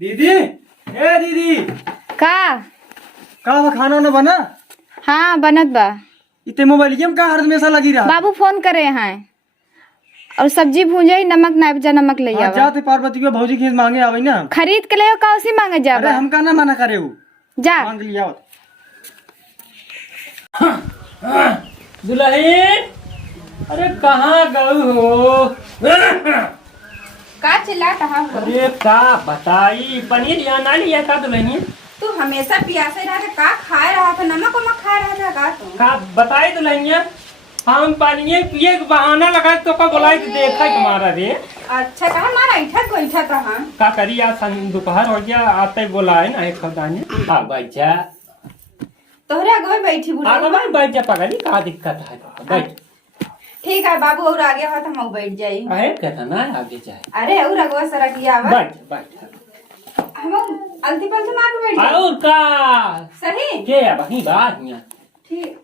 दीदी ए दीदी का का खाना न बना। हाँ बनत बा। इतने मोबाइल गेम का हर हमेशा लगी रहा। बाबू फोन करे हैं और सब्जी भूंजाई नमक नाइबजा नमक ले आवा। जाते पार्वती के भौजी खेत मांगे आवे ना। खरीद के ले कौसी मांगे जा। अरे हम का ना मना करे हूँ जा मांग लिया। दुल्हन अरे कहाँ गई हो? का चिल्ला कहा अरे का बताई पनीर यहाँ ना लिया का दुल्हन? तू हमेशा प्यासे रहा का खाए रहा था नमक वमक खा रहा था का तू का बताई दुल्हन? हम पानी पिए के बहाना लगा तो का बोलाई तो देखा तुम्हारा रे। अच्छा कहा मारा इठा को इठा कहा का करी आज दोपहर हो गया आते बोला है ना एक खदाने आ बच्चा तोहरे आगे बैठी बुढ़ी आगे भाई बैठ जा पगली का दिक्कत है बैठ। ठीक है बाबू और आगे हो तो हम बैठ जाई। अरे कहता ना आगे जाए। अरे और आगे सरकिया आवा बैठ बैठ हम अलती पलती मार के बैठ जाई। और का सही के वही बात यहाँ ठीक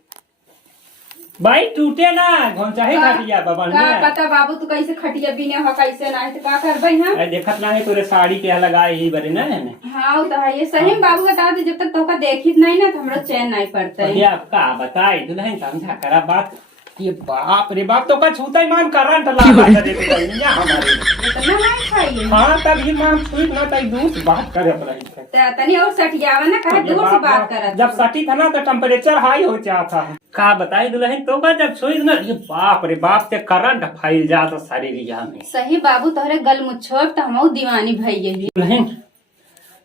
भाई टूटे ना घन चाहे खटिया बाबा का ने पता बाबू तू कैसे खटिया बिने हो कैसे नहीं तो का करबई हम। अरे देखत ना है तोरे साड़ी के लगाए ही बरे ना है हाँ तो है ये सही में बाबू बता दे जब तक तोका देखित नहीं ना तो हमरो चैन नहीं पड़ता है। ये का बताई दुल्हन समझा करा बात। ये बाप रे बाप तो का छूता ही मान कर रहा था देते भैया हमारे इतना नहीं खाइए। हां तब ही मान छूट ना तई दूर बात करे अपना तनी और सटियावा ना कहा दूर से बात करत जब सटी था ना तो टेम्परेचर हाई हो जाता था। का बताई दुल्हन तो का जब छुई ना ये बाप रे बाप से करंट फैल जाता शरीरिया में। सही बाबू तोहरे गल मुछोब तो हमहु दीवानी भइए भी। दुल्हन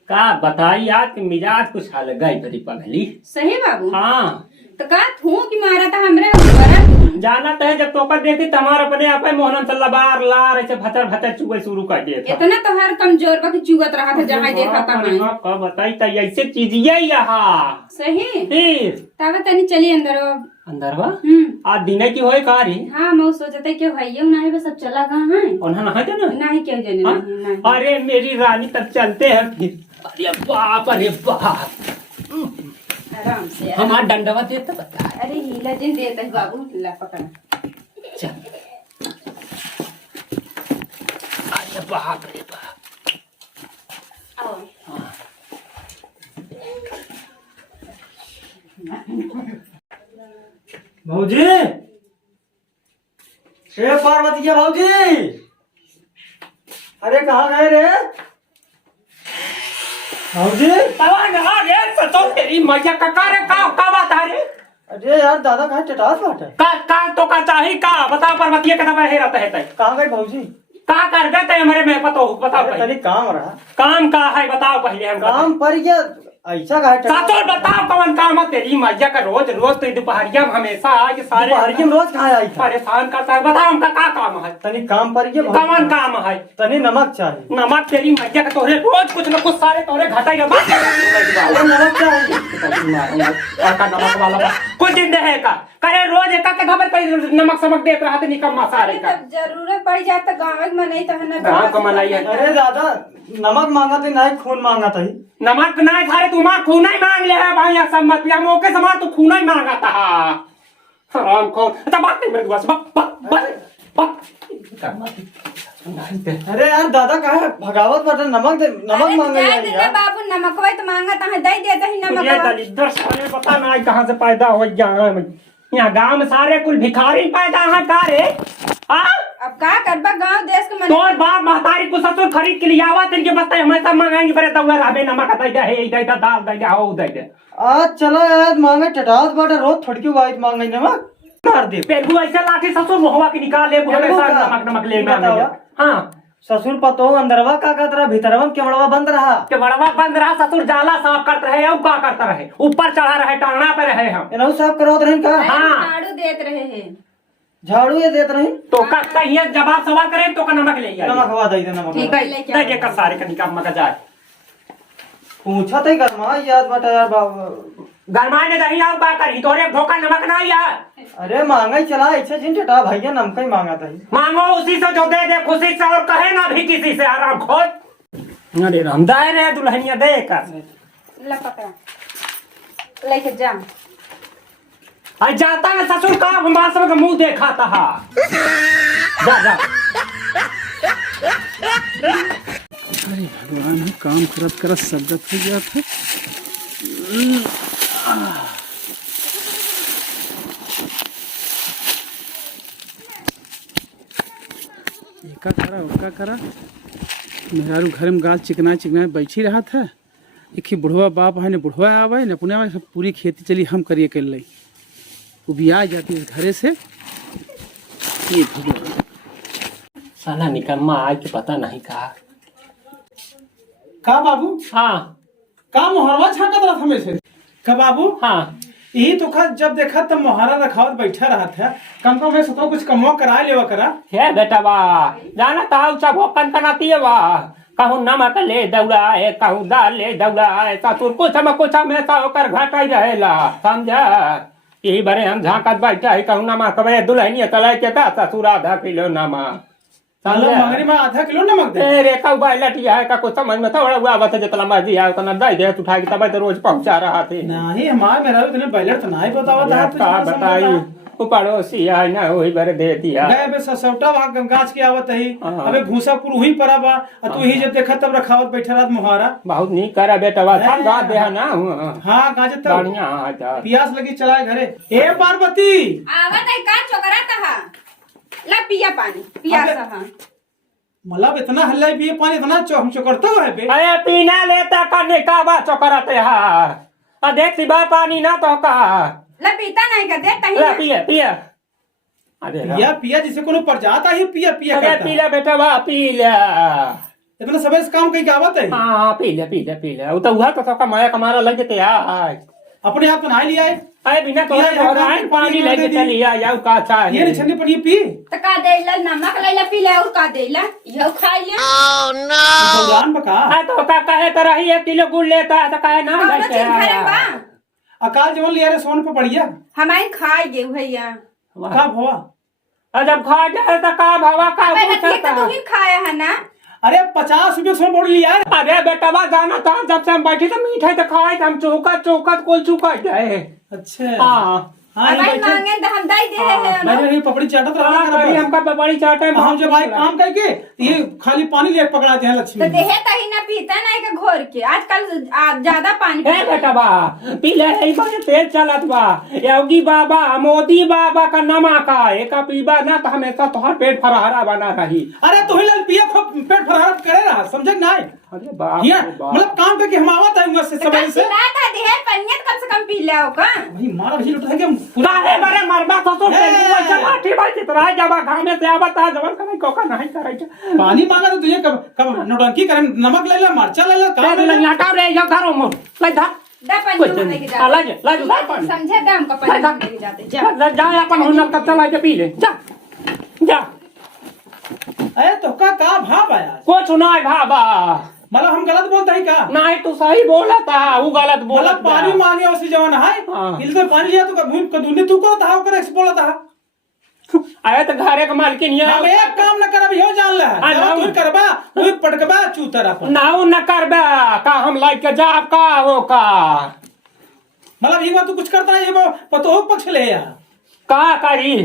का बताई आज के मिजाज कुछ हाल गई बड़ी पगली। सही बाबू हाँ तो का थू कि मारा था हमरे ऊपर जाना तो है जब तोका देखी तमार अपने आप मोहन से लबार लार ऐसे भचर भचर चुगे शुरू कर दिए था। इतना तो हर कमजोर बा कि चुगत रहा था जहां देखा था मैं। का बताई त ऐसे चीज ये यहाँ सही फिर तब तनी चली अंदर अंदर बा हम्म आज दिन की होए कारी। हाँ मैं सोचते कि भैया नहीं बस सब चला कहाँ है उन्हें नहा के ना नहीं क्यों जने हाँ? नहीं नहीं अरे मेरी रानी तब चलते हैं फिर। अरे बाप अरे बाप आराम से हमारा डंडवा देता बता। अरे हीला जिन देता है बाबू ला पकड़ चल अरे बाप रे बाप आओ भौजी ए पार्वती के भौजी अरे कहाँ गए रे भौजी? तवा ना रे तो तेरी मजा का बात है रे? अरे यार दादा कहाँ टटास बाटे का तो का चाही का बता पर्वतीय के दबा हेरता है तय कहाँ गए भौजी? का कर देते हमारे में बताओ बताओ अरे पहले तनी काम रहा काम का है बताओ पहले हम काम पर ये ऐसा कहा साचो बताओ कौन काम है तेरी मजा का रोज रोज तो दोपहरिया में हमेशा आज सारे हरियम रोज कहाँ आई था परेशान करता है बताओ हमका का काम है तनी काम पर ये कौन काम है तनी नमक चाहिए नमक तेरी मजा का तोरे रोज कुछ न कुछ सारे तोरे घटाएगा बस अरे नमक चाहिए का नमक वाला बा। कुछ दिन है का करे रोज एक के खबर पर नमक समक देख रहा था निकम्मा सारे का जरूरत पड़ जाए तो गाँव में नहीं तो है ना गाँव का मलाई है। अरे दादा नमक मांगा तो नहीं खून मांगा था ही नमक नहीं थारे तुम्हारा खून ही मांग ले है भाई सब मत पिया मौके समार तो खून ही मांगा था हराम खोर अच्छा बात नहीं मेरे पास बक अरे यार दादा कहा भगावत बटन नमक दे नमक मांगे यार बाबू नमक भाई तो मांगा था दे देता ही ये नमक दलिद्र सारे पता ना कहाँ से पैदा हो गया यहाँ गांव में सारे कुल भिखारी पैदा है का रे अब का करबा गांव देश के मन तोर बाप महतारी को ससुर खरीद के लिए आवा तेरे बस्ते हमेशा मंगाएंगे बरे तब रहबे नमक दे दे हे दे दे दाल दे दे हो दे दे आज चलो यार मांगे टटास बटन रोज थोड़ी वाइट मांगे नमक मार दे पेगु ऐसे लाठी ससुर मुहवा के निकाल ले हमेशा नमक नमक ले हां ससुर पतो अंदरवा का करत रहा भीतरवा केवड़वा बंद रहा के बड़वा बंद रहा ससुर जाला साफ करते रहे और का करता रहे ऊपर चढ़ा रहे टांगना पे रहे हम एनहु साफ करवत रहन का हाँ। झाड़ू देत रहे हैं झाड़ू ये देत रही तो का कहिए जवाब सवाल करे तो का नमक ले जाए नमक हवा दे नमक ठीक है ले दे के सारे का निकाल मका जाए पूछा तई गरमा याद बटा यार बाबू गरमाने नहीं आओ का करी तोरे धोखा नमक ना यार अरे मांगा ही चला ऐसे जिन टटा भैया नमक ही मांगा था मांगो उसी से जो दे दे खुशी से और कहे ना भी किसी से आराम खोज अरे रामदाय रे दुल्हनिया दे कर ला पकड़ा लेके जा आज जाता है ससुर का हमारे सब का मुंह देखा था जा जा अरे भगवान काम करत करत सब्जत हो गया था। एका करा ओका करा, मेहरारू घर में गाल चिकना चिकना बैठी रहा था। एक ही बुढ़वा बाप है, न बुढ़वा आवे न पुणे सब पूरी खेती चली हम करिए कर ली, वो भी आ जाती है घरे से। ये भगवान साला निकम्मा आज तो पता नहीं का बाबू हाँ का मोहरवा छाटत रहा था मेरे से का बाबू। हाँ यही तो खा जब देखा तब मोहरा रखावत बैठा रहा था। कम में सतो कुछ कमवा करा लेवा करा। हे बेटा बा जाना था उचा भोकन तनाती है बा कहूँ नमक ले दौड़ा है कहूँ दाल ले दौड़ा है ससुर कुछ हमेशा होकर घटाई रहेला समझा। यही बड़े हम झांकत बैठा है कहूँ नमक कबे दुल्हनिया तलाई के था ससुर आधा किलो नमक मगरी में आधा किलो नमक दे रे कौवा लटिया है का कुछ समझ में थोड़ा हुआ बता जितना मर्जी है उतना दे दे उठा के तब तो रोज पहुंचा रहा थे। नहीं हमारे मेरा इतने बैलेट तो नहीं बतावा था का बताई वो पड़ोसी है ना वही बर दे दिया गए बे ससौटा भाग गाछ के आवत है। अबे भूसा पुर वही परा बा तू ही जब देखा तब रखावत बैठा रहा मोहरा। बहुत नहीं करा बेटा बा सब गा दे ना हां गाजे तब बढ़िया आ पियास लगी चलाए घरे। ए पार्वती आवत है का चोकरा तहा ला पिया पानी पिया सहा मतलब इतना हल्ला पिए पानी इतना हम चोकरता है बे। अरे पीना लेता करने का बा चोकरते हा आ देख सिबा पानी ना तो का ला पीता नहीं का दे तही ला पिया पिया अरे पिया पिया जिसे कोनो पर जाता ही पिया पिया अरे करता। पी ले बेटा बा पी ले इतना सबे काम कई के आवत है। हां पी ले वो तो हुआ तो का माया कमारा लग जते यार अपने आप तो नहा लिया है। अरे बिना तो पानी लेके चली आ जाओ का चाहिए ये नहीं छन्नी पड़ी पी त का देला नमक लैला पी ले और का देला यो खाई ले। भगवान बका आ तो का कहे तो रही 1 किलो गुड़ लेता है तो कहे ना कौनो लेके चीज घरे बा अकाल जवन लिया रे सोन पे पड़िया हमारी खाई गे भैया का भवा। जब खा जाए तो का भावा का अबे पूछता रतिया तो तू ही खाया है ना। अरे 50 रुपये सोन पड़ लिया है। अरे बेटा बा जाना था जब से हम बैठे तो मीठे तो खाए हम चौकत कोल चुका जाए। अच्छा हाँ हाँ भाई मांगे तो हम दाई दे है मैं ये पपड़ी चाटत रहा कभी हमका पपड़ी चाटे हम जब भाई काम करके ये खाली पानी ले पकड़ाते हैं लक्ष्मी। तो देहे तही ना पीता नहीं का घोर के आजकल ज्यादा पानी ए बेटा बा पी ले ई बार तेज चलत बा योगी बाबा मोदी बाबा का नमक है का पीबा ना तो हमेशा तोहर पेट फरहरा बना रही। अरे तू ही लाल पिया खूब पेट फरहरा करे रहा समझ ना। अरे बाप ये मतलब काम करके हम आवत है से सवेरे से था देहे पनियत कम से कम पी ले का भाई मारा भी लुट है के पूरा है बरे मरबा तो वैसे लाठी भाई चितरा जाबा घामे से आवत आ जवन करे कोका नहीं करे पानी मांगा तो तुझे कब नौटंकी करे नमक ले ले मरचा ले ले का ले ले हटा रे यो घरों में ले धा दा पानी लेके जा ला समझे दाम का पानी लेके जाते जा जा अपन हुनर का चला के पी ले जा जा। अरे तो का भाव आया कुछ नहीं भाबा मतलब हम गलत बोलते हैं क्या। नहीं तू सही बोला था वो गलत बोला मतलब पानी मांगे उसी जवान है इल तो पानी लिया तो घूम कदूने तू को था करे बोला था। अरे तो घरे का मालकिन ये हम एक काम न करब यो जान ले तू करबा तू पटकबा चूतर अपन नाउ न करबा का हम लाइक के जाब का वो का मतलब ये बात तू कुछ करता है ये पतो पक्ष ले या का करी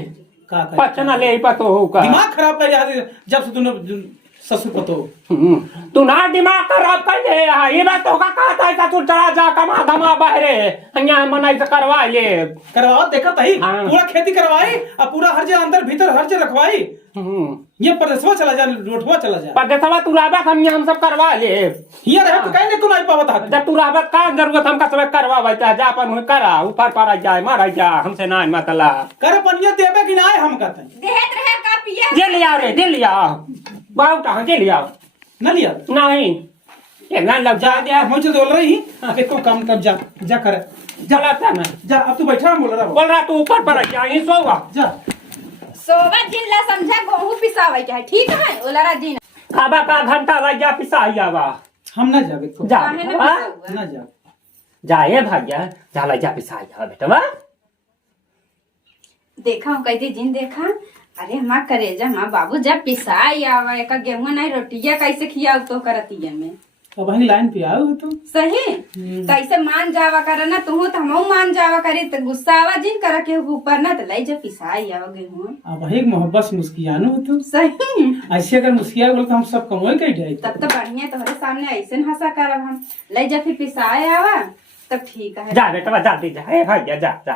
का पचना ले पतो का दिमाग खराब कर यार जब से तूने ससुर पतो तू ना दिमाग खराब कर ले ये बात तो का कहता है तू चला जा कमा धमा बहरे यहाँ मनाई से करवा ले करवाओ देखा तही पूरा खेती करवाई और पूरा हर जगह अंदर भीतर हर जगह रखवाई। ये परदेसवा चला जा रोटवा चला जा परदेसवा तू रहबा हम सब करवा ले ये रहे तो कहीं तू नहीं पावत है जब तू रहबा का जरूरत हमका सब करवा बैठा जा अपन करा ऊपर पर जाए मारा जा हमसे ना मतला कर पनिया देबे कि ना हम कहते हैं देहत रहे का पिया दे लिया रे दे लिया बाउटा दे लिया न लिया नहीं ये ना लग जा दिया हम जो बोल रही देखो काम कर जा जा कर जलाता ना जा अब तू बैठा बोल रहा तू ऊपर पर जा ये सोवा जा सोवा जिला समझा गेहूं पिसावे के है ठीक है ओलरा दिन खाबा का घंटा लग जा पिसाई आवा हम ना जावे तो जा ना जा जाए भाग्या जाला जा पिसाई आवा बेटा बा देखा हम कहते जिन देखा अरे हमार करेजा हमार बाबू जब पिसाई आवा का गेहूं नहीं रोटिया कैसे खिया तो करतिया में अब वही लाइन पे आओ तुम। सही कैसे मान जावा करे ना तू तो हमहू मान जावा करे तो गुस्सा आवा जिन करे के ऊपर ना तो लाई जा पिसाई आवा गेहूं। अब वही मोहब्बत से मुस्कियानो हो तुम। सही ऐसे अगर मुस्किया बोलो तो हम सब कमोए कर जाए। तब तो बढ़िया तुम्हारे सामने ऐसे हंसा करब हम लाई जा फिर पिसाए आवा तब ठीक है। जा बेटा जल्दी जा ए भाई जा जा जा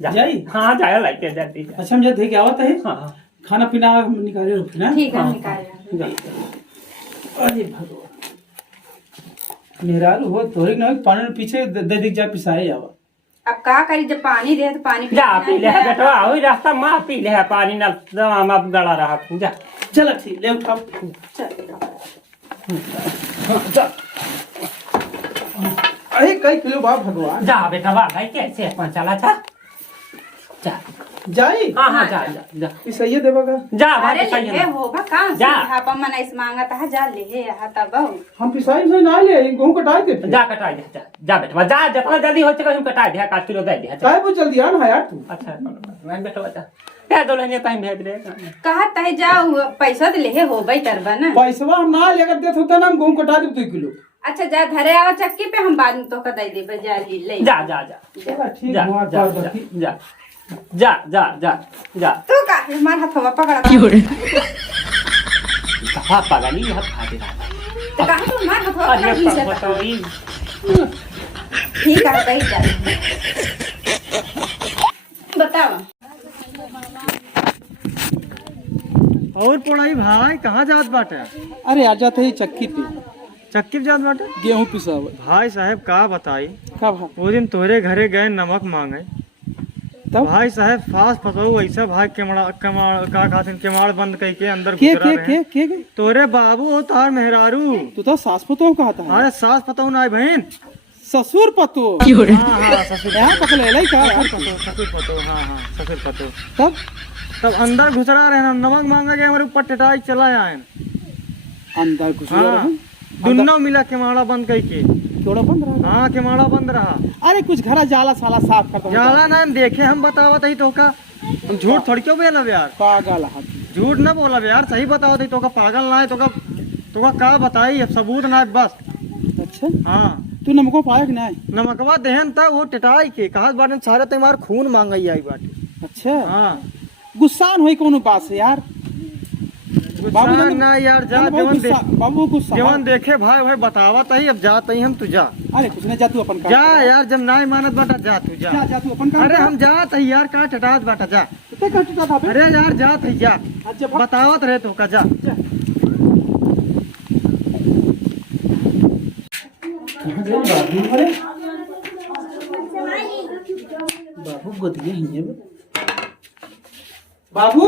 जा जाई? हाँ जा लाइट जल्दी जा। अच्छा हम जब देख आवत है हाँ खाना पीना हम निकाले रखी ना। ठीक है निकाल। अरे भगवान मेहरारू हो तोरे ना पानी में पीछे दे दिख जा पिसाए आवा। अब का करी जब पानी दे तो पानी जा पी ले बेटा वही रास्ता माँ पी ले पानी ना दम गड़ा रहा जा। चल ठीक ले उठाओ। चल अरे कई किलो बाप भगवान। जा बेटा वाह भाई कैसे चला जा जा जाई। हाँ हाँ जा जा जा पिसाइए देवा का। जा अरे भाई सही ले है होगा कहां से जा। हापा मन ऐसे मांगता है जा ले है तब हम पिसाई से ना ले गेहूं कटाए के जा कटा दे जा जा बेटा जा जितना जल्दी हो सके कटा दे 5 किलो दे दे काहे बहुत जल्दी आ ना यार तू। अच्छा मैं बेटा जा क्या दुल्हनिया टाइम भेज दे कहा तय जाओ पैसा तो ले होबई करबा ना। पैसवा हम ना लेकर देत होता ना हम गेहूं कटा दे 2 किलो। अच्छा जा घरे आवा चक्की पे हम बाद में तो का दे देबे जा ले जा जा जा चला ठीक जा हुआ जा कर दो। जा जा जा जा जा तू का हमार हथवा पकड़ा कहा पागली हाथ खा दे तो कहा तू हमार हथवा अरे पकड़ा बताओ ठीक है कहीं जा बताओ। और पढ़ाई भाई कहाँ जात बाटे? अरे आ जाते ही चक्की पे चक्की पे जात बाटे? गेहूं पिसावे। भाई साहब का बताई का भाव वो दिन तोहरे घरे गए नमक मांगे तब भाई साहब फास फसो ऐसा भाई का खातिन केमाड़ बंद कई के अंदर के घुसरा के रहे के के तोरे बाबू हो तार मेहरारू तू तो सास पतो कहता है। अरे सास पतो ना बहन। ससुर पतो। हाँ हाँ ससुर यहाँ पकड़ ले का यार। ससुर पतो हाँ हाँ ससुर पतो। तब तब अंदर घुसरा रहे नमक मांगा गए हमारे ऊपर टिटाई चला आए। अंदर कुछ हाँ दुन्नो मिला केमाड़ा बंद कई के। थोड़ा बंद रहा। हाँ केमाड़ा बंद रहा। अरे कुछ घर जाला साला साफ करता जाला ना देखे हम बतावत ही तो का हम झूठ थोड़ी क्यों बोला यार। पागल हाथ झूठ न बोला यार सही बताओ तो का पागल ना है तो का बताई अब सबूत ना है बस। अच्छा हाँ तू नमको पाया कि नहीं? नमकवा देहन था वो टिटाई के कहा बाटे सारे तुम्हार खून मांगई आई बाटे। अच्छा हाँ गुस्सान होई कोनो बात से यार। बाबू गुस्सा ना यार जा जवन दे बाबू गुस्सा जवन देखे भाई भाई बतावत ही अब जात ही हम तू जा। अरे कुछ नहीं जा तू अपन काम जा कर। यार जब ना मानत बाटा जा तू जा। जा जा तू अपन काम अरे कर। हम जात है यार का टटात बाटा जा। कितने कटता था बे? अरे यार जात है जा आज जब बतावत रहे तो का जा। कहाँ गए बाबू? अरे बाबू गोदिया ही है बे। बाबू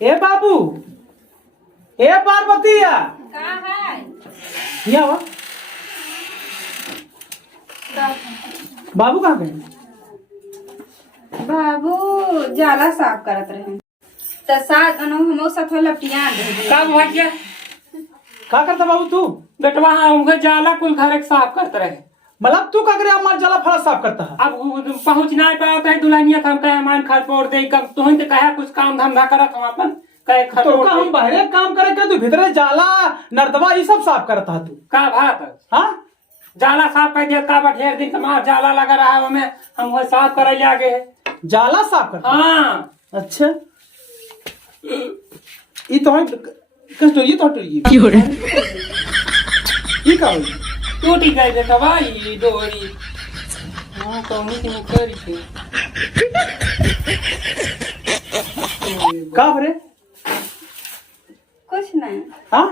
ए बाबू ए पार्वतीया का है क्या हुआ? बाबू कहाँ गए? बाबू जाला साफ करत रहे त साथ हम साथ लपटिया दे कब भैया का करता बाबू तू? बेटवा हमके जाला कुल घर एक साफ करते रहे। मतलब तू का करे हमार जाला फड़ा साफ करता है? अब पहुंच ना पाता है दुल्हनिया हम कहे मान खर पोड़ दे कब तुम तो कहे कुछ काम धंधा करत हम अपन कहे खर तो पोड़ का दे हम बाहरे काम करे क्या तू भीतरे जाला नर्दवा ये सब साफ करता है तू? का बात हाँ जाला साफ कर दिया का ढेर दिन समाज जाला लगा रहा है हमें हम वो साफ करे ले आगे जाला साफ करता? हाँ अच्छा ये तो है कस्टोरी तो हटोरी ये का होई? टूटी गई बेटा भाई डोरी हाँ तो नहीं करी थी का भरे? कुछ नहीं हाँ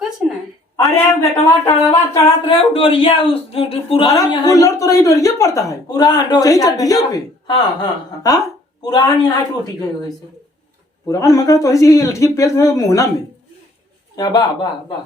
कुछ नहीं। अरे बेटवा टड़वा चढ़ात रहे डोरिया उस पुरानी हमारा कुल्लड़ तो नहीं डोरिया पड़ता है। पुरान डोरिया चाहिए चट्टिये पे? हाँ हाँ हाँ हाँ पुरान यहाँ टूटी गई वैसे पुरान मका तो ऐसी लठी पेल थे मुहना में। क्या वाह वाह वाह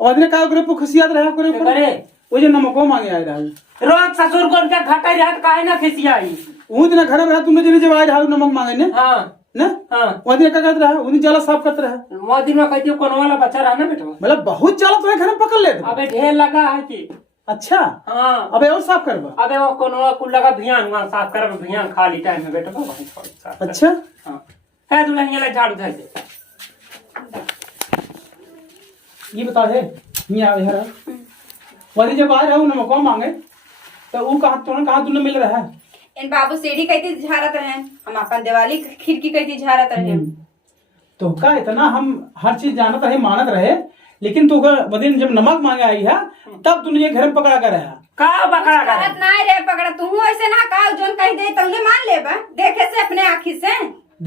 और दिन का करे खसियात रहा करे क्या करे वो जो नमको मांगे आए रहा रोज ससुर को उनका घटाई रहत काहे ना खिसियाई वो दिन घर में रहा तुमने जने जब आए रहा नमक मांगे ने हाँ ना हाँ वो दिन का करत रहा वो दिन जाला साफ करत रहा। वो दिन में कहती कोनो वाला बच्चा रहा ना बेटवा मतलब बहुत जाला तुम्हारे घर में पकड़ ले अबे ढेर लगा है कि अच्छा हाँ अबे और साफ करवा? अबे वो कोनो कुल लगा भियान वहाँ साफ कर भियान खाली टाइम में बेटवा वहीं छोड़ साफ कर। अच्छा हाँ है दुल्हनिया ला झाड़ू धर दे ये बता दे नहीं आवे हरा वाली जब आ रहा हूँ नमक मांगे तो वो कहाँ तुमने मिल रहा है इन बाबू सीढ़ी कहती झारत रहे हम अपन दिवाली खिड़की कहती झारत रहे तो का इतना हम हर चीज जानत रहे मानत रहे लेकिन तू बदिन जब नमक मांगे आई है तब तूने ये घर में पकड़ा कर रहा का पकड़ा कर करत ना रे पकड़ा तू ऐसे ना का जोन कह दे तंगे मान ले बा देखे से अपने आँखी से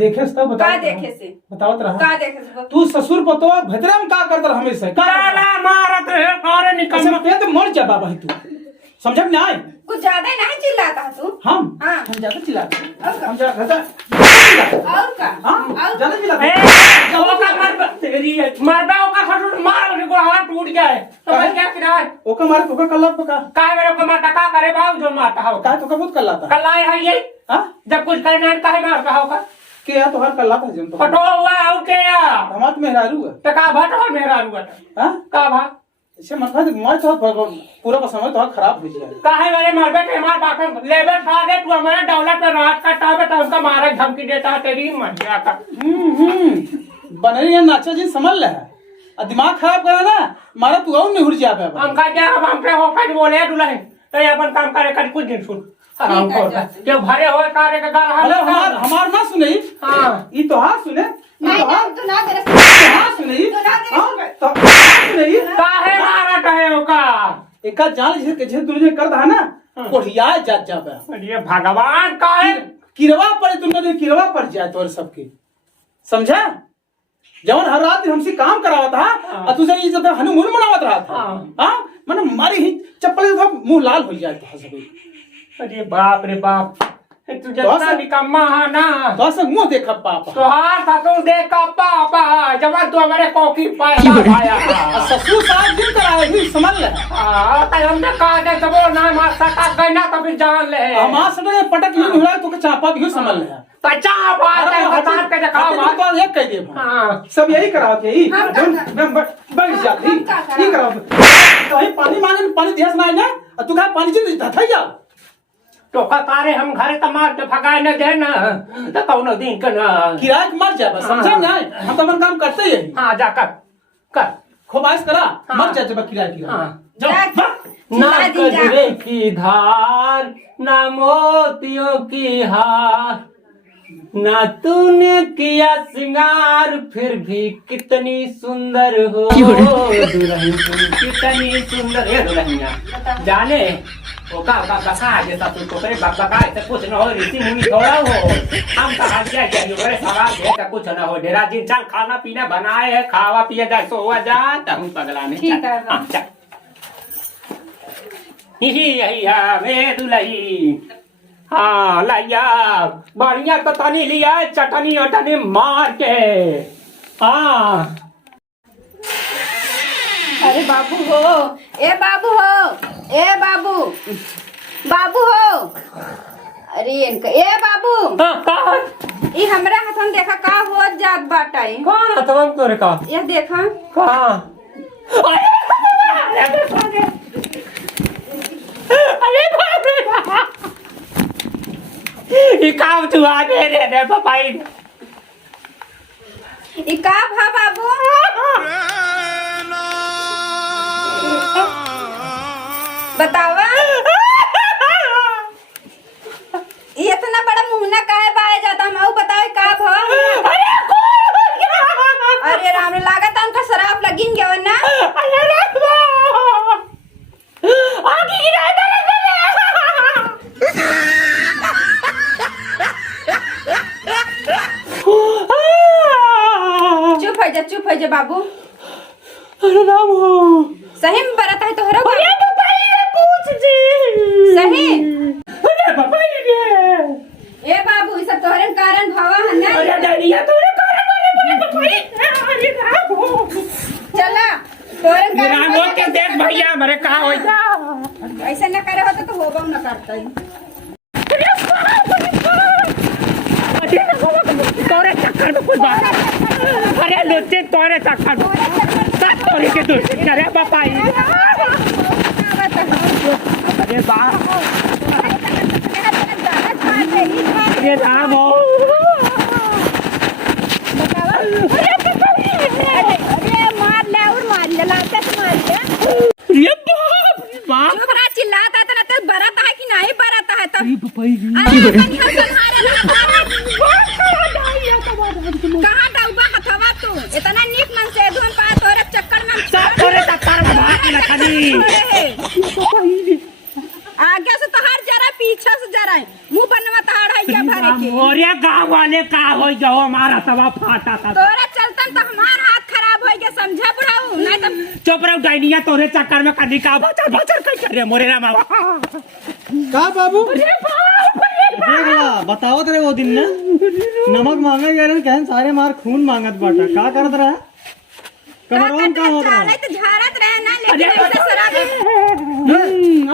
देखे से तब का देखे से बतावत रहा का देखे से तू ससुर पतो भद्रा में का करता हमेशा काला मारत रहे कारे निकल पे तो मर जा बाबा तू समझ में आए कुछ ज्यादा ही नहीं चिल्लाता तू हम हाँ। हम ज्यादा चिल्लाते और हम ज्यादा और का हाँ ज्यादा चिल्लाते ए ओका मार तेरी मारबा ओका ससुर मार के को हाथ टूट जाए तो मैं क्या किराए ओका मारे ओका कल्ला पका काय मेरे को मारता का करे बाबू जो मारता हो का तो का बहुत कल्ला था कल आए है ये हां जब कुछ करना काहे मारता हो का के या तो हर कल्ला था जन तो पटो हुआ और के या हमात मेहरारू है तो का भट और मेरा रुआ हां का भा ऐसे मतलब मैं तो पूरा समय तो खराब हो गया काहे वाले मारबे के मार बाकन लेबे सागे तू हमारे दौलत में रात का टावे तो उनका मारा धमकी देता है तेरी मजा का बनरी है नाचा जी समझ ले और दिमाग खराब करा ना मारा तू और नहीं उड़ जा पे हम का क्या हम पे हो कर बोले दुल्हन तो ये अपन काम करे कर कुछ दिन सुन आराम कर के भरे होए कार्य का गाल अरे हमार ना सुने हां ई तो हां सुने ई तो हां तू ना तेरे हां सुने हां तो सुने काहे मारा कहे ओका एका जान जे तूने कर दा ना कोढ़िया जात जाबे अरे भगवान काहे किरवा पड़े तुमने किरवा पड़ जाए तोर सबके समझा जवन हर रात हमसे काम करावा था और तुझे ये जब हनुमान मनावत रहा था हां माने मारी ही चप्पल था मुंह लाल हो जाए था सब अरे बाप रे बाप तू जितना निकम्मा है ना तो से मुंह देखा पापा तो हां था तू देखा पापा जब तू हमारे कोकी पाया भाया ससुर साहब दिन कराए ही समझ ले हां तो हमने कहा दे जब ना मार सका गना तो फिर जान ले हमार सटे पटक ही हुआ तो के चापा भी समझ ले तो चापा है बता के दिखाओ बात तो एक कह दे हां सब यही कराओ के ही बैठ जाती ठीक कराओ तो ही पानी मांगे पानी दिया ना ना तू का पानी चीज था जा तो कारे हम घर तमार के भगाए न दे ना तो कौनो दिन के ना किराए मर जाए समझा ना हम तो अपन काम करते ही हां जा कर खोबाइश करा मर जाए जब किराए की हां जाओ ना कजरे की धार ना मोतियों की हार ना तूने किया श्रृंगार फिर भी कितनी सुंदर हो दुल्हन तुम कितनी सुंदर है दुल्हनिया जाने ओका बका जैसा तू तो करे बका ऐसा कुछ न हो ऋषि मुनि थोड़ा हो हम कहा क्या ये बड़े सवाल है का कुछ न हो डेरा दिन चल खाना पीना बनाए है खावा पिया जाए सोवा जा त हम पगला में ठीक है चल यही है वे दुल्ही हाँ लाइया बढ़िया तो तनी लिया चटनी अटनी मार के हाँ अरे बाबू हो ए बाबू हो ए बाबू बाबू हो अरे इनका ए बाबू कहाँ ये हमरा हाथन देखा का हो जात बाटाई कौन है तुम तोरे का ये देखा कहाँ अरे बाप रे ये काम तू आगे रे पापाई ये का भा बाबू बतावा ये इतना बड़ा मुंह ना काहे बाए जाता हम आऊ बताओ का भा अरे राम रे लागत उनका शराब लगिन गया ना आगे गिरा चुप है जा बाबू अरे राम हो सही में बरत है तोहरा अरे पापाई ने पूछ जी सही अरे पापाई ने ए बाबू ये सब तोहरे कारण भावा है ना अरे डैडिया तोरे कारण बोले पापाई अरे राम हो चला तोहरे कारण राम हो के देख भैया हमारे कहां हो जा ऐसा न करे होता तो होबो न करता ही तोरे चक्कर में कुछ बात अरे लोटे तोरे चक्कर में सब तोरे के दूर अरे पापाई अरे बा अरे राम हो अरे मार ले और मार ले तनी हम संहारे कहाँ डाउबा हथवा तू इतना नीक मन से धुन पा तोरे चक्कर में तोरे चक्कर में भाग ना खनी आगे से तहार जरा पीछे से जरा मुंह बनवा तहार है क्या भरे के मोरे गांव वाले का हो जाओ हमारा सवा फाटा था तोरे चलतन तो हमार हाथ खराब हो गया समझा बुढ़ाऊ नहीं तो चुप रहो डाइनिया तोरे चक्कर में कदी का बचर बचर कह करे मोरे रामा का बाबू देख ला बताओ तेरे वो दिन ना नमक मांगे गए रहे कहन सारे मार खून मांगत बाटा का करत रहा कमरवन का होत रहा तो झाड़त रहे ना लेकिन ऐसे शराब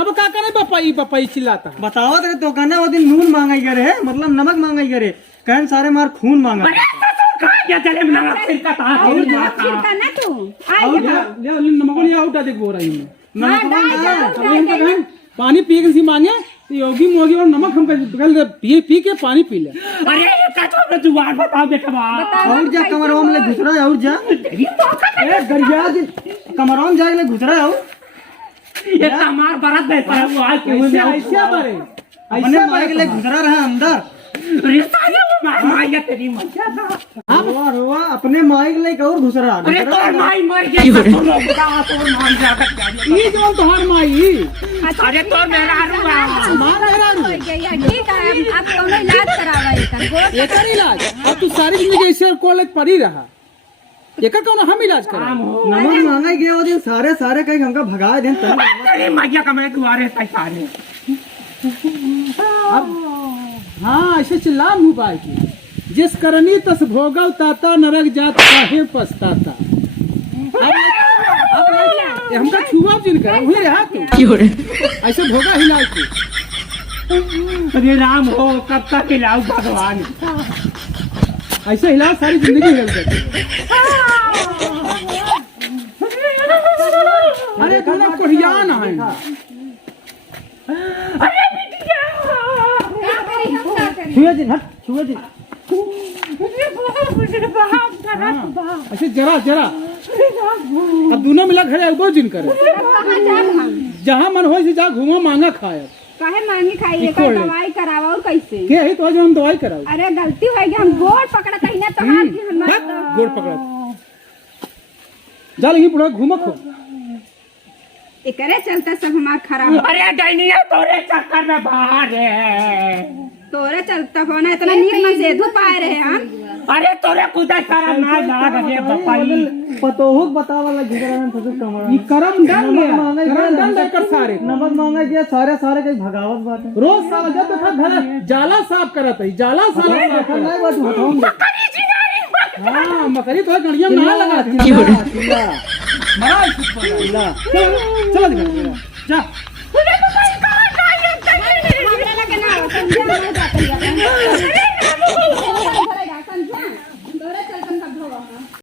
अब का करे बपाई बपाई चिल्लाता है। बताओ तेरे तो कहना वो दिन नून मांगाई करे मतलब नमक मांगाई करे कहन सारे मार खून मांगा क्या चले नमक छिड़का था छिड़का ना तू आ ले नमक नहीं आउटा देख बोरा ही में ना पानी पी के सी मांगे योगी मोगी और नमक हम पी पी के पानी पी ले। अरे का तो जुबान बताओ बेटा बा और जा कमरवन ले घुसरा और जा ए गरिया कमरवन जा ले घुसरा और ये हमार बरात बेटा वो आज के ऐसे ऐसे बारे अपने माइक ले घुसरा रहा अंदर रिश्ता ये माया तेरी मजा था रोवा अपने माइक ले और घुसरा अरे तो माई मर गई तो लोग का तो मार जाकर ये जो तोहार माई अरे तो मेरा रुआ मार मेरा हो गया ठीक है आप कोनो इलाज करावा इधर एकर इलाज अब तू सारी जिंदगी ऐसे कॉलेज पढ़ी रहा एकर कौन हम इलाज करा नमक मांगाई गए वो दिन सारे सारे कहीं हमका भगा देन तेरी मैया का मैं दुआरे सारे अब हाँ ऐसे चिल्ला मुँह बाई की जिस करनी तस भोगव ताता नरक जात काहे पछताता अब हमका छुआ जिन कर वही रहा तू ऐसे भोगा हिला तू अरे राम हो कब तक खिलाऊ भगवान ऐसे हिला सारी जिंदगी हिल जाती। अरे कल कोहियान है छुए दिन हट छुए दिन ऐसे जरा जरा अब दोनों मिला घरे एगो जिन करे जहाँ मन हो जा घूमो मांगा खाए काहे मांगी खाई एकर दवाई करावा और कैसे के है तो जो हम दवाई कराओ अरे गलती हो गई हम गोड़ पकड़त ही ना तो हाथ की हम गोड़ पकड़ा जा लगी बुढ़ा घूमो खो एकरे चलते सब हमार खराब अरे डाइनिया तोरे चक्कर में बाहर है तोरे चलता होना इतना नीक मन से धूप आए रहे हम अरे तोरे कुदा सारा ना लाग रे बपाई पतोहुक बतावला घुसरा सब कमरा ये करम डल गया करम डल लेकर सारे नमक मांगा गया सारे सारे कहीं भगावत बात है रोज साला जब देखा घर जाला साफ करत है जाला साला साफ करत नहीं बात हटाऊं हां मकरी तो गड़िया ना लगा चिल्ला मरा चलो जा